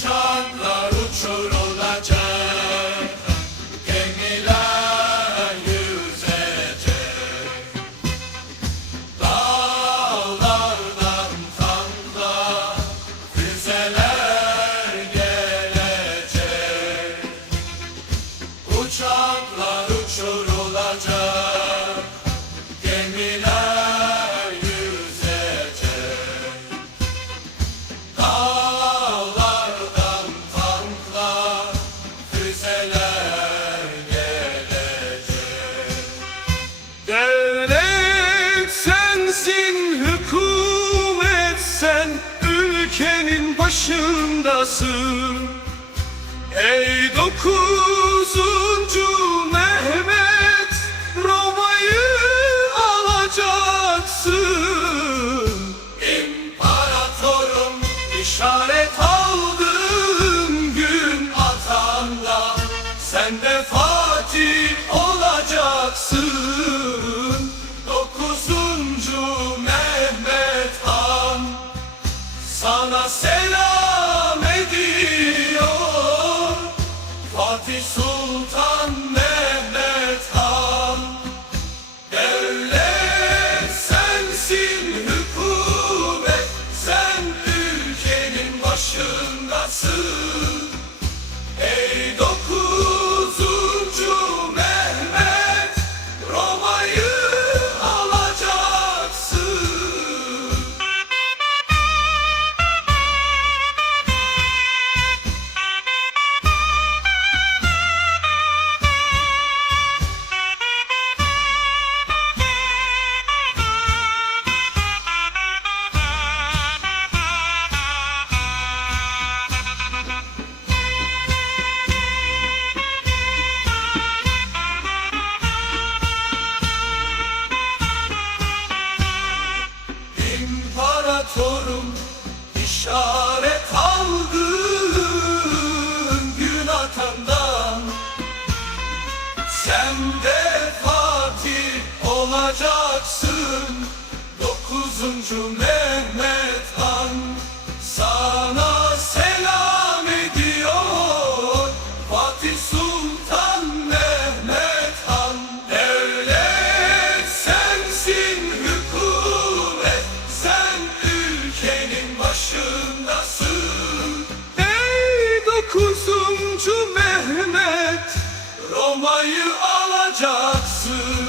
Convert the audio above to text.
Charge! Başındasın. Ey dokuzuncu Mehmet, Roma'yı alacaksın. İmparatorum işaret aldığın gün atanda Sen de Fatih Sana selam ediyor. Fatih Sultan Mehmet Han. Devlet sensin hükümet Sen ülkenin başındasın. Ey dokuzuncu Sen de Fatih olacaksın. Dokuzuncu Mehmet Han Sana selam ediyor. Fatih Sultan Mehmet Han Devlet sensin hükümet Sen ülkenin başındasın Roma'yı alacaksın